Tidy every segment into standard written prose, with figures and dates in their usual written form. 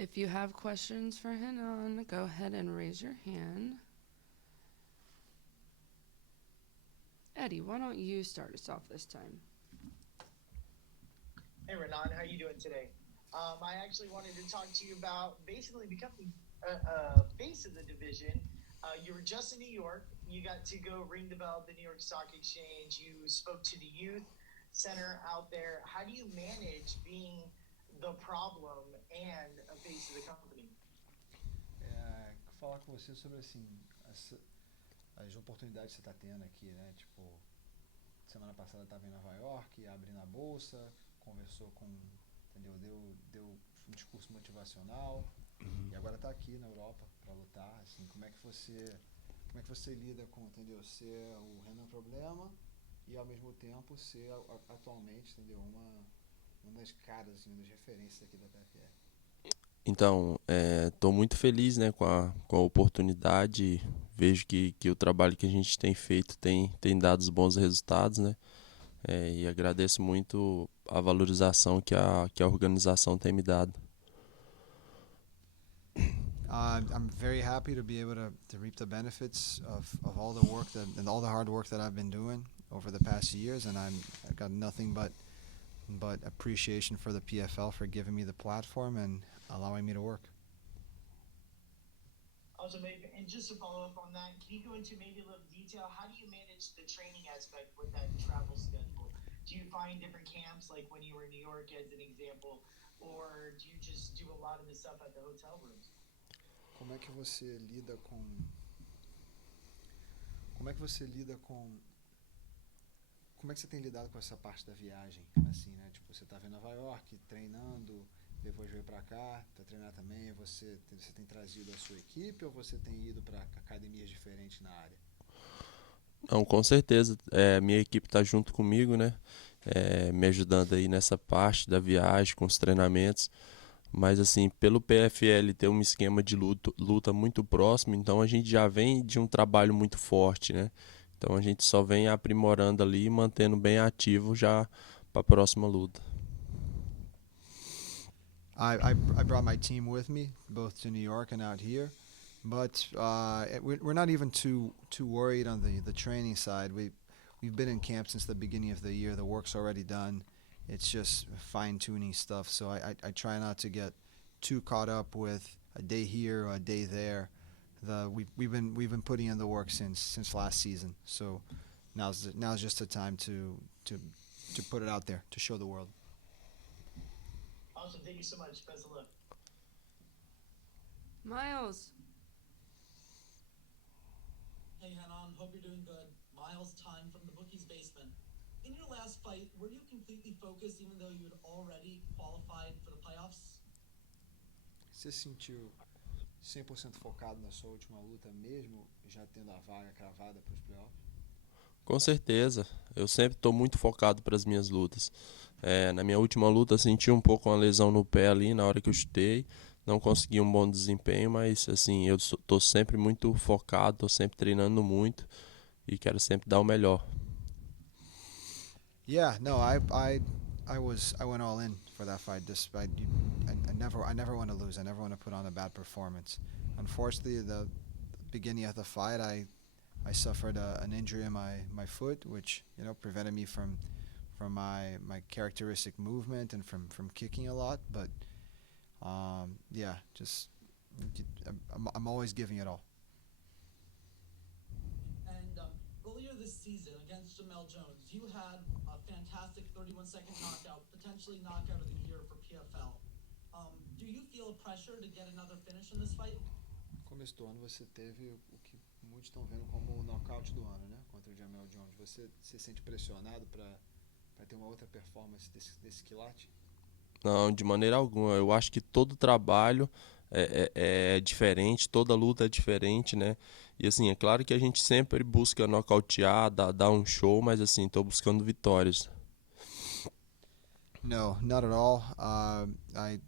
If you have questions for Renan, go ahead and raise your hand. Eddie, why don't you start us off this time? Hey Renan, how are you doing today? I actually wanted to talk to you about basically becoming a face of the division. You were just in New York. You got to go ring the bell at the New York Stock Exchange. You spoke to the youth center out there. How do you manage being the problem and a face of the company? Falar com você sobre assim as oportunidades que você está tendo aqui, né? Tipo, semana passada estava em Nova York, abrindo a bolsa, conversou com, entendeu? Deu um discurso motivacional e agora está aqui na Europa para lutar. Assim, como é que você lida com, entendeu? Ser o Renan problema e ao mesmo tempo ser atualmente, entendeu? Uma das caras, assim, uma das referências aqui da PFL. Então, estou muito feliz, né, com a oportunidade. Vejo que o trabalho que a gente tem feito tem dado os bons resultados, né? E agradeço muito a valorização que a organização tem me dado. I'm very happy to be able to reap the benefits of all the work and all the hard work that I've been doing over the past years, and I've got nothing but appreciation for the PFL for giving me the platform and allowing me to work. Also, maybe, and just to follow up on that, can you go into maybe a little detail? How do you manage the training aspect with that travel schedule? Do you find different camps, like when you were in New York, as an example, or do you just do a lot of the stuff at the hotel rooms? Como é que você lida com como é que você lida com como é que você tem lidado com essa parte da viagem, assim, né? Tipo, você estava em Nova York treinando, depois veio para cá, para treinar também. Você tem trazido a sua equipe ou você tem ido para academias diferentes na área? Não, com certeza, minha equipe está junto comigo, né? Me ajudando aí nessa parte da viagem, com os treinamentos. Mas assim, pelo PFL ter um esquema de luta muito próximo, então a gente já vem de um trabalho muito forte, né? Então a gente só vem aprimorando ali e mantendo bem ativo já para a próxima luta. I brought my team with me, both to New York and out here, but we're not even too worried on the training side. We've been in camp since the beginning of the year. The work's already done. It's just fine tuning stuff. So I try not to get too caught up with a day here or a day there. We've been putting in the work since last season. So now's just the time to put it out there to show the world. Awesome. Thank you so much. Best of luck. Miles. Hey Renan, hope you're doing good. Miles Time from the Bookie's Basement. In your last fight, were you completely focused even though you had already qualified for the playoffs? Você se sentiu 100% focado na sua última luta mesmo, já tendo a vaga cravada para os playoffs? Com certeza, eu sempre estou muito focado para as minhas lutas. Na minha última luta senti um pouco uma lesão no pé ali na hora que eu chutei, não consegui um bom desempenho, mas assim eu estou sempre muito focado, estou sempre treinando muito e quero sempre dar o melhor. Yeah, no, I went all in for that fight. Despite I never want to lose. I never want to put on a bad performance. Unfortunately, the beginning of the fight, I suffered an injury in my foot, which prevented me from my characteristic movement and from kicking a lot. But yeah, just I'm always giving it all. And earlier this season against Jamel Jones, you had a fantastic 31-second knockout, potentially knockout of the year for PFL. Do you feel pressure to get another finish in this fight? No começo do ano você teve o que muitos estão vendo como o nocaute do ano, né? Contra o Jamel Jones. Você se sente pressionado para ter uma outra performance desse quilate? Não, de maneira alguma. Eu acho que todo trabalho é diferente, toda luta é diferente, né? E assim, é claro que a gente sempre busca nocautear, dar um show, mas assim, tô buscando vitórias. No, not at all. I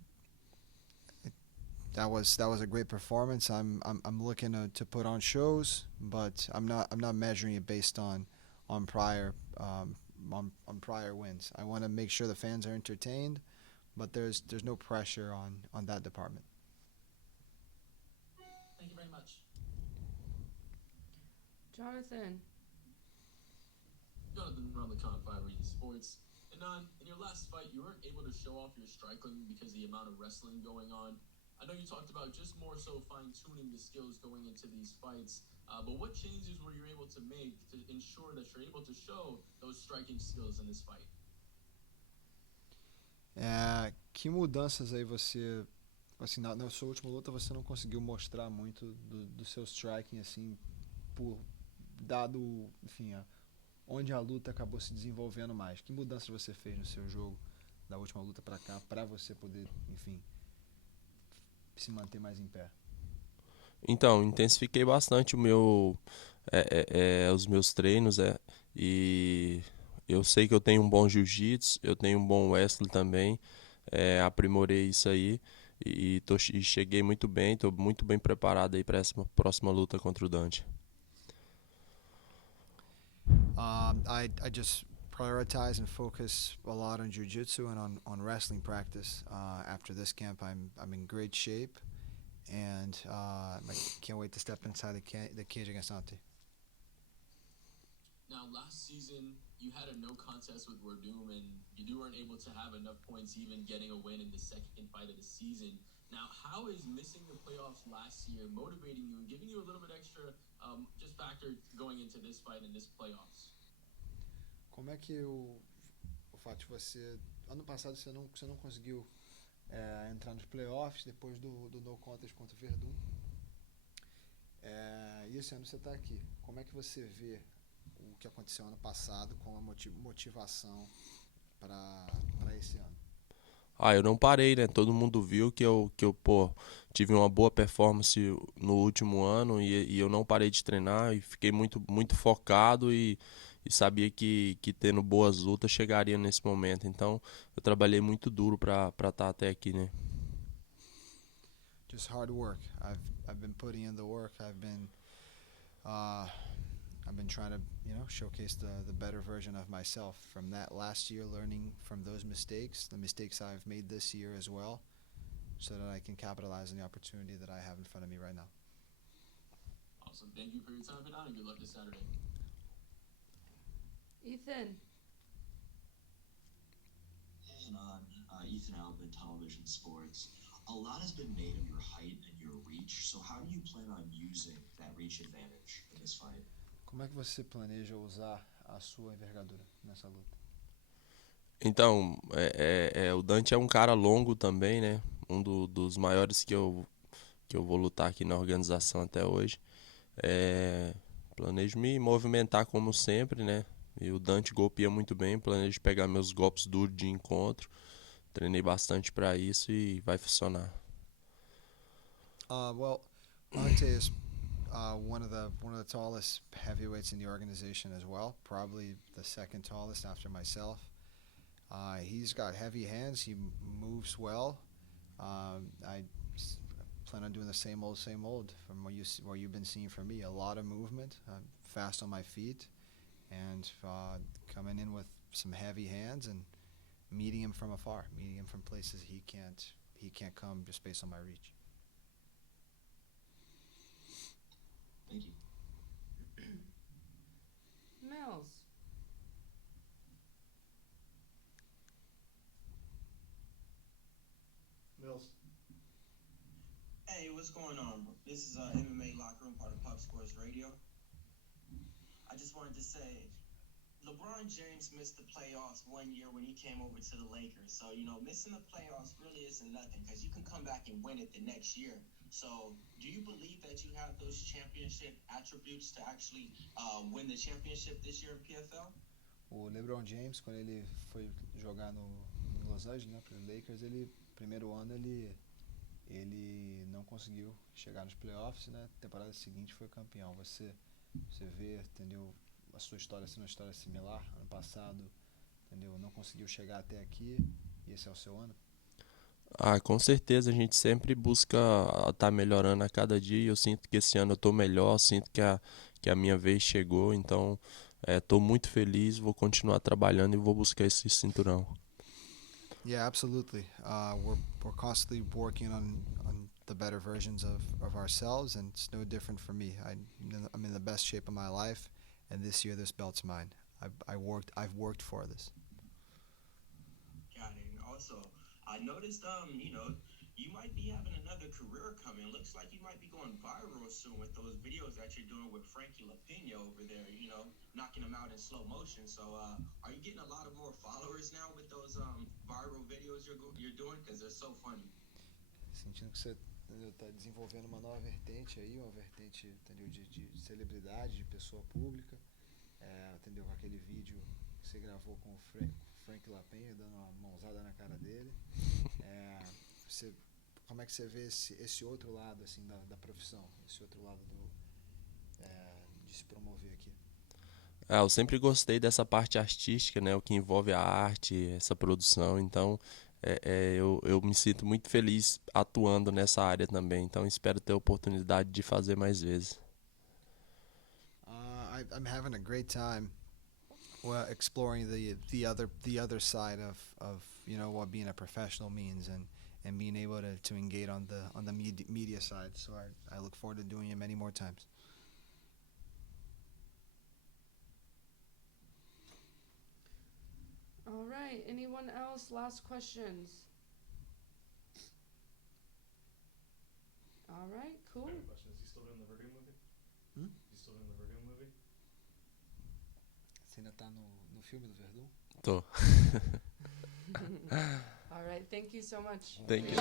that was a great performance. I'm looking to put on shows, but I'm not measuring it based on prior on prior wins. I want to make sure the fans are entertained, but there's no pressure on that department. Thank you very much. Jonathan. Jonathan from the Con 5 Region Sports. And in your last fight, you weren't able to show off your striking because of the amount of wrestling going on. I know you talked about just more so fine-tuning the skills going into these fights, but what changes were you able to make to ensure that you're able to show those striking skills in this fight? Que mudanças aí você, assim, na sua última luta você não conseguiu mostrar muito do seu striking, assim, por dado, enfim, onde a luta acabou se desenvolvendo mais. Que mudanças você fez no seu jogo da última luta pra cá, pra você poder, enfim, se manter mais em pé? Então, intensifiquei bastante os meus treinos, e eu sei que eu tenho um bom jiu-jitsu, eu tenho um bom wrestling também, aprimorei isso aí e cheguei muito bem, estou muito bem preparado aí para essa próxima luta contra o Dante. I just prioritize and focus a lot on jiu-jitsu and on wrestling practice. After this camp, I'm in great shape, and I can't wait to step inside the cage against Ante. Now, last season, you had a no contest with Werdum, and you weren't able to have enough points even getting a win in the second fight of the season. Now, how is missing the playoffs last year motivating you and giving you a little bit extra just factor going into this fight and this playoffs? Como é que o fato de você... Ano passado você não conseguiu entrar nos playoffs depois do no contest contra o Verdun. E esse ano você está aqui. Como é que você vê o que aconteceu ano passado com a motivação para esse ano? Eu não parei, né? Todo mundo viu que eu tive uma boa performance no último ano e eu não parei de treinar e fiquei muito, muito focado e sabia que tendo boas lutas chegaria nesse momento. Então, eu trabalhei muito duro para estar até aqui, né? Just hard work. I've been putting in the work. I've been trying to, showcase the better version of myself from that last year, learning from those mistakes, the mistakes I've made this year as well, so that I can capitalize on the opportunity that I have in front of me right now. Awesome. Thank you for your time, Renan, and good luck this Saturday. Ethan. On Ethan Albin, Television Sports. A lot has been made of your height and your reach, so how do you plan on using that reach advantage in this fight? Como é que você planeja usar a sua envergadura nessa luta? Então, o Dante é um cara longo também, né? Dos maiores que eu vou lutar aqui na organização até hoje. Planejo me movimentar como sempre, né? E o Dante golpeia muito bem, planejo pegar meus golpes duros de encontro. Treinei bastante para isso e vai funcionar. Well, Ante is one of the tallest heavyweights in the organization as well, probably the second tallest after myself. He's got heavy hands. He moves well. I plan on doing the same old from what you've been seeing from me. A lot of movement, fast on my feet, and coming in with some heavy hands and meeting him from afar, meeting him from places he can't come just based on my reach. Thank you. Mills. Mills. Hey, what's going on? This is MMA Locker Room, part of Pfls Radio. I just wanted to say, LeBron James missed the playoffs 1 year when he came over to the Lakers. So, missing the playoffs really isn't nothing because you can come back and win it the next year. So, do you believe that you have those championship attributes to actually win the championship this year in PFL? O LeBron James, quando ele foi jogar em Los Angeles, né, para os Lakers, primeiro ano ele não conseguiu chegar nos playoffs, né? Temporada seguinte foi campeão. Você vê, entendeu, a sua história sendo uma história similar. Ano passado, entendeu, não conseguiu chegar até aqui e esse é o seu ano? Com certeza, a gente sempre busca estar melhorando a cada dia. Eu sinto que esse ano eu estou melhor, sinto que a minha vez chegou. Então, estou muito feliz, vou continuar trabalhando e vou buscar esse cinturão. Yeah, absolutely. We're constantly working on the better versions of ourselves, and it's no different for me. I'm in the best shape of my life, and this year this belt's mine. I've worked for this. Got it. And also, I noticed, you might be having another career coming. Looks like you might be going viral soon with those videos that you're doing with Frankie LaPena over there, knocking him out in slow motion. So, are you getting a lot of more followers now with those viral videos you're doing? Because they're so funny. Sentindo que você está desenvolvendo uma nova vertente aí, uma vertente, entendeu, de celebridade, de pessoa pública, entendeu, com aquele vídeo que você gravou com o Frank LaPena, dando uma mãozada na cara dele. Como é que você vê esse outro lado assim da profissão, esse outro lado de se promover aqui? Eu sempre gostei dessa parte artística, né? O que envolve a arte, essa produção. Então, eu me sinto muito feliz atuando nessa área também. Então, espero ter a oportunidade de fazer mais vezes. I'm having a great time exploring the other side of what being a professional means, and being able to engage on the media side. So I look forward to doing it many more times. All right. Anyone else? Last questions. All right. Cool. I have a question. Is he still doing the Verdun movie? He's still doing the Verdun movie? Você ainda tá no filme do Verdun? Tô. All right. Thank you so much. Thank you.